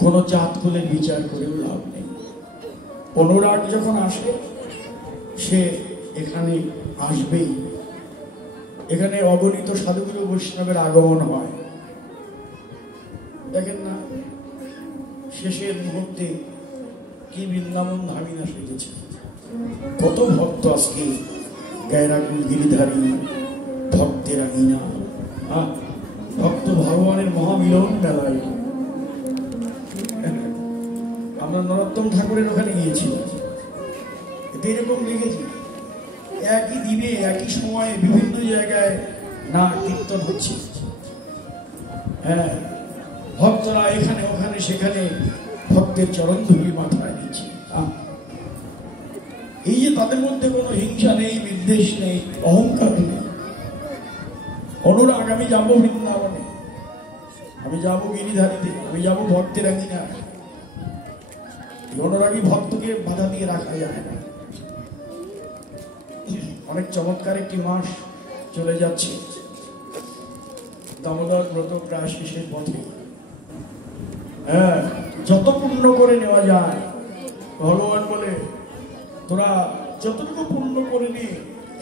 কোনো জাত কুলের বিচার করেও লাভ নেই। অনুরাগ যখন আসে সে এখানে আসবেই। এখানে অগণিত সাধুগুরু বৈষ্ণবের আগমন হয়। দেখেন না শেষের মুহূর্তে কি বৃন্দাবন ধামী না সেজেছে। কত ভক্ত আজকে গায়রাকুল গিরিধারী ভক্তের আঙিনা, ভক্ত ভগবানের মহামিলন মেলায়। আমরা নরোত্তম ঠাকুরের ওখানে গিয়েছিলাম, এরকম লিখেছি একই দিনে একই সময়ে বিভিন্ন জায়গায় না কীর্তন হচ্ছে। হ্যাঁ, ভক্তরা এখানে ওখানে সেখানে ভক্তের চরণ ধুলি মাথায় নিচ্ছে। এই যে তাদের মধ্যে কোনো হিংসা নেই, বিদ্বেষ নেই, অহংকার নেই, অনুরাগ। আমি যাবো বৃন্দাবনে, আমি যাবো গিরিধারীতে, আমি যাবো ভক্তের আঙিনা। অনুরাগী ভক্তকে বাধা দিয়ে রাখা যায় না। অনেক চমৎকার একটি মাস চলে যাচ্ছে, দামোদর ব্রত প্রায় শেষের পথে। হ্যাঁ, যত পূর্ণ করে নেওয়া যায়, ভগবান বলে তোরা যতটুকু পূর্ণ করে নে,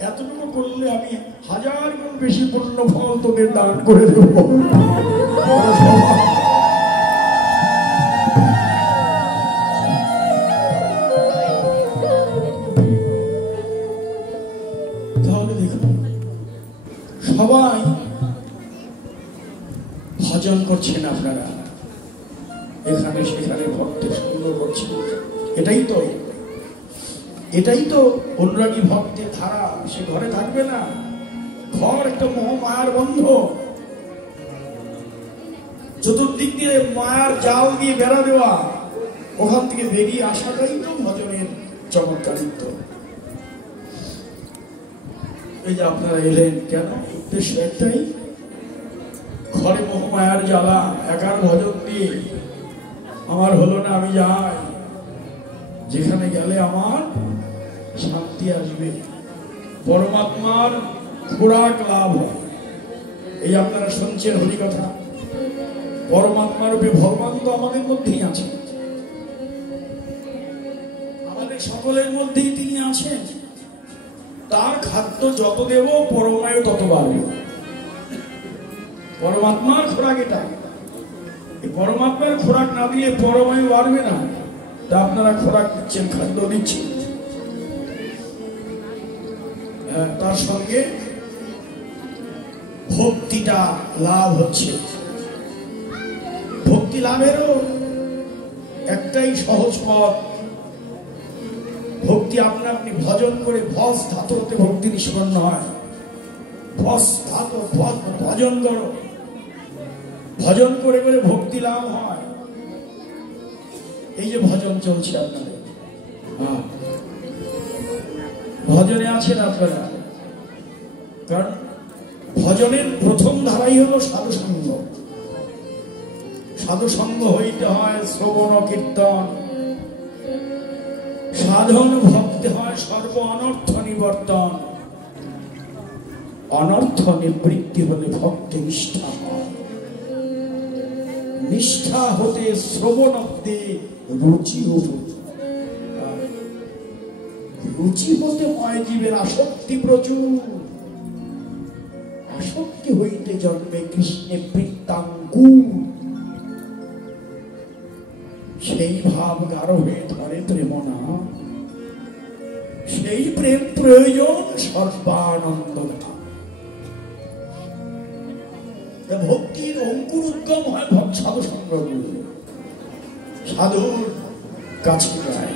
এতটুকু করলে আমি 1000 গুণ বেশি পূর্ণ ফল তোদের দান করে দেব। তাহলে দেখুন, সবাই ভজন করছেন, আপনারা এখানে সেখানে ভক্তের সঙ্গ করছেন। এটাই তো অনুরাগী ভক্তের ধারা। সে ঘরে থাকবে না, ঘর একটা মোহমায়ার বন্ধ, চতুর্দিক দিয়ে মায়ার জাল দিয়ে বেড়া দেওয়া, ওখান থেকে বেরিয়ে আসাটাই তো ভজনের চমৎকারিত্ব। এই যে আপনারা এলেন কেন, উদ্দেশ্য একটাই, ঘরে মোহমায়ার জ্বালা, একার ভজন দিয়ে আমার হলো না, আমি যাই, যেখানে গেলে আমার শান্তি আসবে, পরমাত্মার খোরাক লাভ হয়। এই আপনারা শুনছেন হরি কথা, পরমাত্মা রূপে ভগবান তো আমাদের মধ্যেই আছে, আমাদের সকলের মধ্যেই তিনি আছেন। তার খাদ্য যত দেব পরমায়ু তত বাড়বে। পরমাত্মার খোরাক এটা, পরমাত্মার খোরাক না দিলে পরমায়ু বাড়বে না। তা আপনারা খোরাক দিচ্ছেন, খাদ্য দিচ্ছেন, তার সঙ্গে ভক্তিটা লাভ হচ্ছে। ভক্তি লাভেরও একটাই সহজ পথ, ভক্তি আপনি ভজন করে, ভজ ধাতুতে ভক্তি নিষ্পন্ন হয়। ভজ ধাতু, ভজন করো, ভজন করে করে ভক্তি লাভ হয়। এই যে ভজন চলছে আপনাদের, ভজনে আছেন আপনারা, কারণ ভজনের প্রথম ধারাই হলো সাধুসঙ্গ। সাধুসঙ্গ হইতে হয় শ্রবণ কীর্তন, সাধন ভক্তি হয় সর্ব অনর্থ নিবর্তন, অনর্থ নিবৃত্তি হলে ভক্তি নিষ্ঠা হয়। নিষ্ঠা হতে শ্রবণ হতে রুচি হতে, রুচি হতে হয় জীবের আসক্তি প্রচুর, আসক্তি হইতে জন্মে কৃষ্ণে বৃত্তাঙ্কুর। সেই ভাব গাঢ় হয়ে ধরে প্রেমনা, সেই প্রেম প্রয়োজন সর্বানন্দ। ভক্তির অঙ্কুর উদ্গম হয় সাধু সঙ্গ, সাধুর কাছে যায়।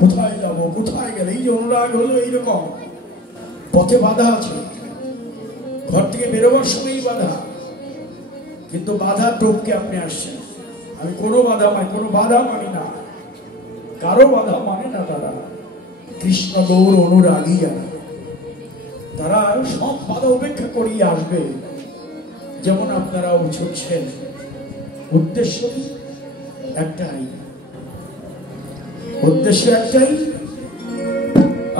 কোথায় যাব, কোথায় গেলে, এই যে অনুরাগ হলো এইরকম, পথে বাধা আছে, ঘর থেকে বেরোবার সময়ই বাধা, কিন্তু বাধা টপকে আপনি আসছেন। আমি কোনো বাধা মানি না, কারো বাধা মানে না। তারা কৃষ্ণ গৌর অনুরাগী, তারা সব বাধা উপেক্ষা করিয়ে আসবে। যেমন আপনারাও ছুটছেন, উদ্দেশ্য একটাই,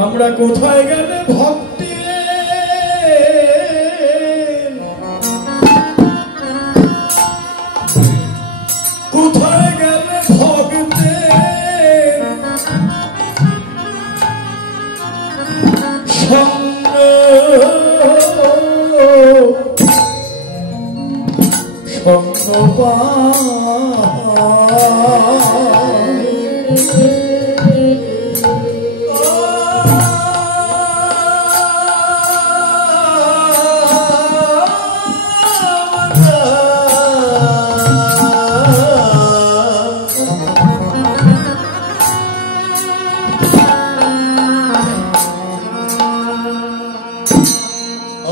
আমরা কোথায় গেলে ভক্তি সঙ্গ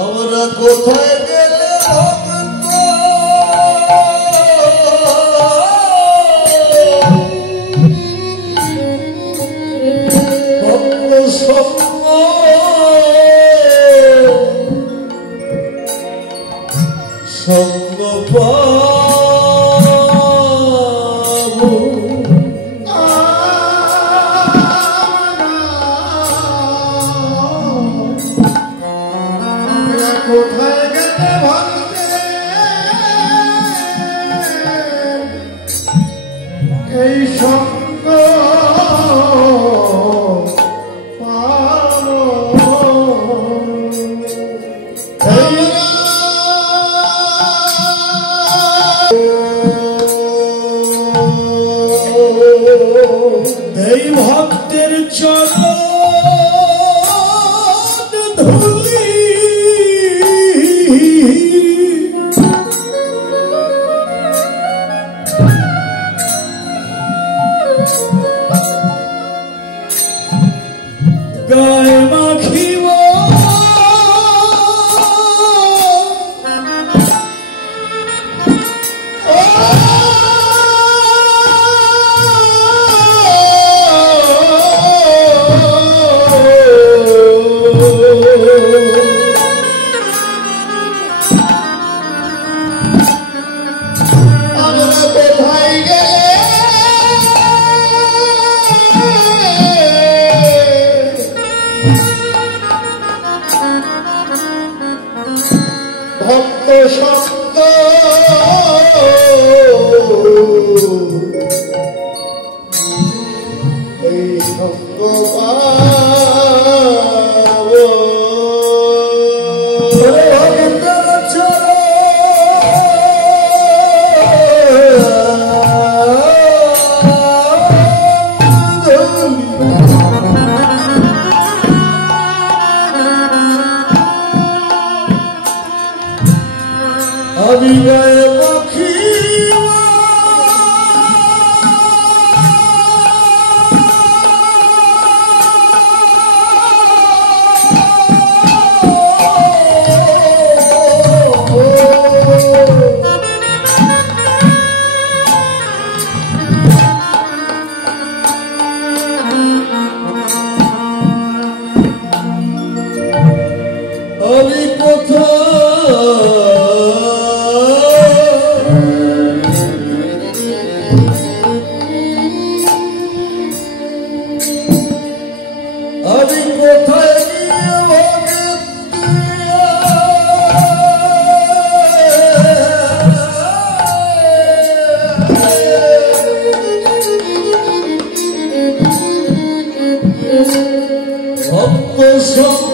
আমরা কোথায় গেলে ভক্ত সঙ্গ সঙ্গ পাবো কোথায় গেলে ভক্তে এই সঙ্গ পাবো এই ভক্তের চরণ ধুলি গায়ে মাখিব ভক্ত সঙ্গ এই সঙ্গ পাবো আমি গায়ে পাখি আমি কোথায় ভক্ত সঙ্গ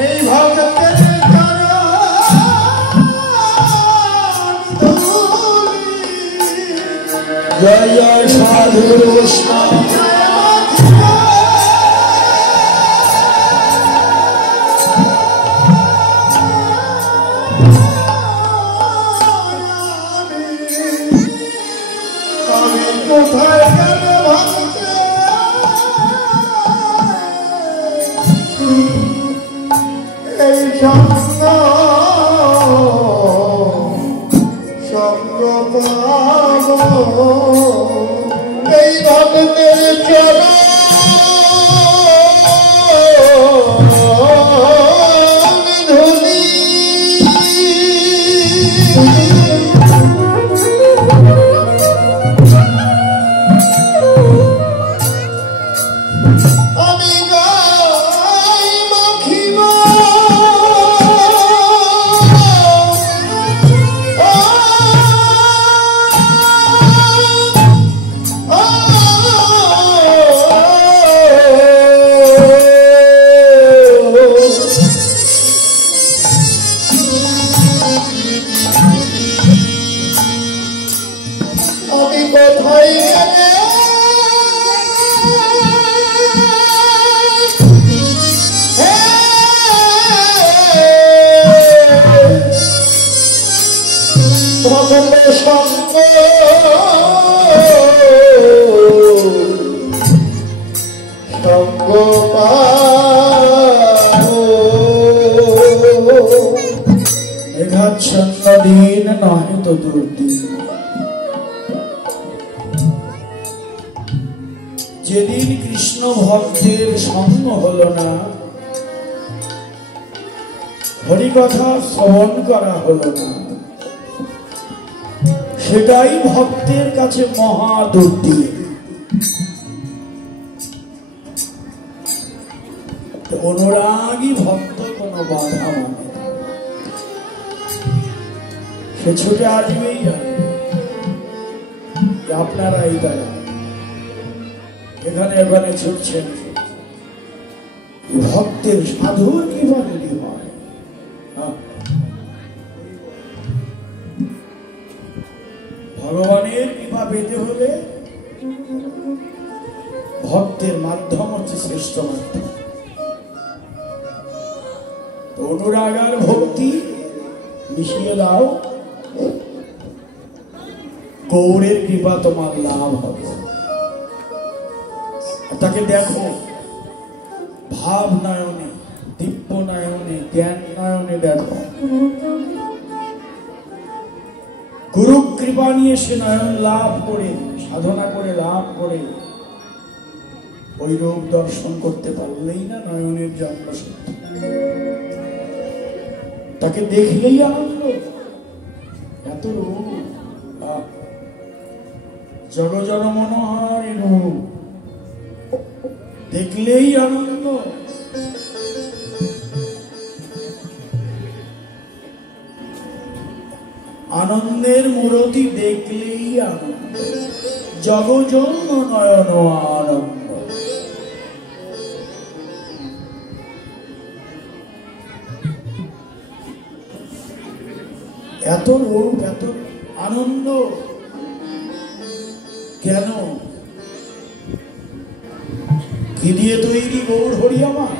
এই ভক্তের জয় জয় সাধু বৈষ্ণব কোথায় গেলে ভক্তে এই সঙ্গ সঙ্গ পাবো এই ভক্তের চরণ ধুলি কোথায় গেলে ভগব সঙ্গ সঙ্গ মেঘাচ্ছন্ন দিন নয় তো দুর্দিন, যেদিন কৃষ্ণ ভক্তের সঙ্গ হলো না, হরিকথা শ্রবণ করা হলো না, সেটাই ভক্তের কাছে মহা দুর্দিন। অনুরাগী ভক্ত কোনো বাধা মানে না, সে ছুটে আসবেই জানে। আপনারা এই দ্বারা এখানে এখানে ছুটছেন, ভক্তের সাধুর কিভাবে হয়। ভগবানের কৃপা পেতে হলে ভক্তের মাধ্যম হচ্ছে শ্রেষ্ঠ মাধ্যম। অনুরাগ আর ভক্তি মিশিয়ে দাও, গৌরের কৃপা তোমার লাভ হবে। তাকে দেখো ভাব নয়নে, দিব্য নয়নে, জ্ঞান নয়নে দেখো। গুরু কৃপা নিয়ে সে নয়ন লাভ করে, সাধনা করে লাভ করে ওই রূপ দর্শন করতে পারলেই না নয়নের জন্ম সত্য। তাকে দেখলেই আনন্দ, এত রূপ, জগ জন মনোহর রূপ দেখলেই আনন্দ। আনন্দের মূরতি দেখলেই আনন্দ, জগজন্ম নয়ন আনন্দ। এত রূপ, এত আনন্দ কেন? কি দিয়ে তৈরি গৌর হরি আমার?